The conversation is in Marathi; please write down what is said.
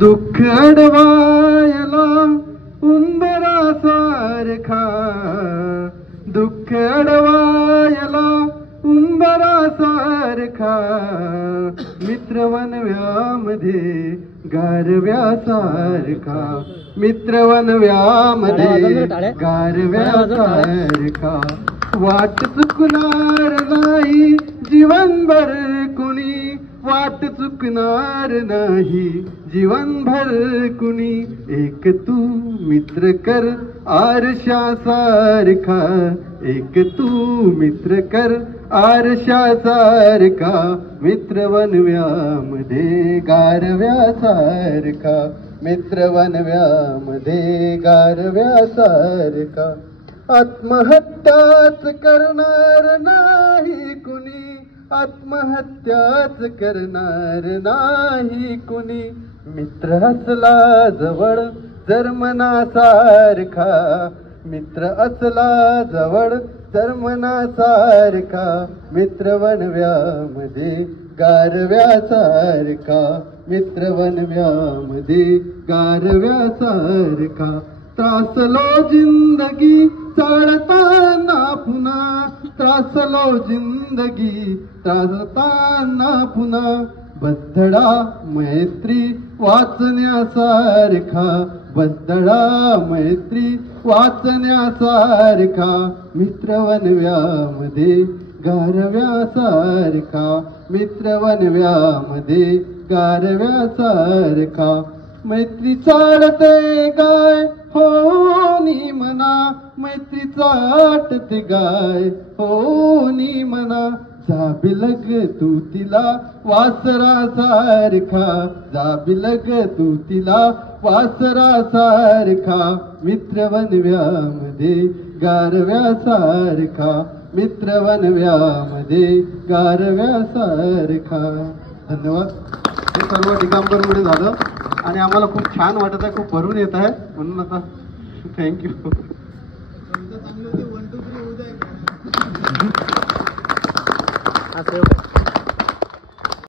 दुःख अडवायला उंबरासारखा, दुःख अडवायला उंबरासारखा, मित्र वनव्यामध्ये गारव्यासारखा, मित्र वनव्यामध्ये गारव्यासारखा, वाट चुकणार नाही जीवनभर कुणी, वाट चुकणार नाही जीवनभर कुणी, एक तू मित्र कर आरशासारखा, एक तू मित्र कर आरशासारखा, मित्र वनव्यामध्ये गारव्यासारखा, मित्र वनव्यामध्ये गारव्यासारखा, आत्महत्याच करणार नाही कुणी, आत्महत्याच करणार नाही कुणी, मित्र असला जवळ जर मनासारखा, मित्र असला जवळ तर मनासारखा, मित्र वनव्यामध्ये गारव्यासारखा, मित्र वनव्यामध्ये गारव्यासारखा, त्रासलो जिंदगी चालताना पुन्हा, त्रासलो जिंदगी त्रासताना पुन्हा, बद्धडा मैत्री वाचण्यासारखा, बद्धडा मैत्री वाचण्यासारखा, मित्र वनव्यामध्ये गारव्यासारखा, मित्र वनव्यामध्ये गारव्यासारखा, मैत्री चालते गाय होनी मना, मैत्री चाटते गाय होनी मना, जा बिलग तू तिला वासरासारखा, जा बिलग तू तिला वासरासारखा, मित्र वनव्यामध्ये गारव्यासारखा, मित्र वनव्यामध्ये गारव्यासारखा. धन्यवाद. हे सर्व दिगंबरमुळे झालं आणि आम्हाला खूप छान वाटत आहे, खूप भरून येत आहे, म्हणून आता थँक्यू. हा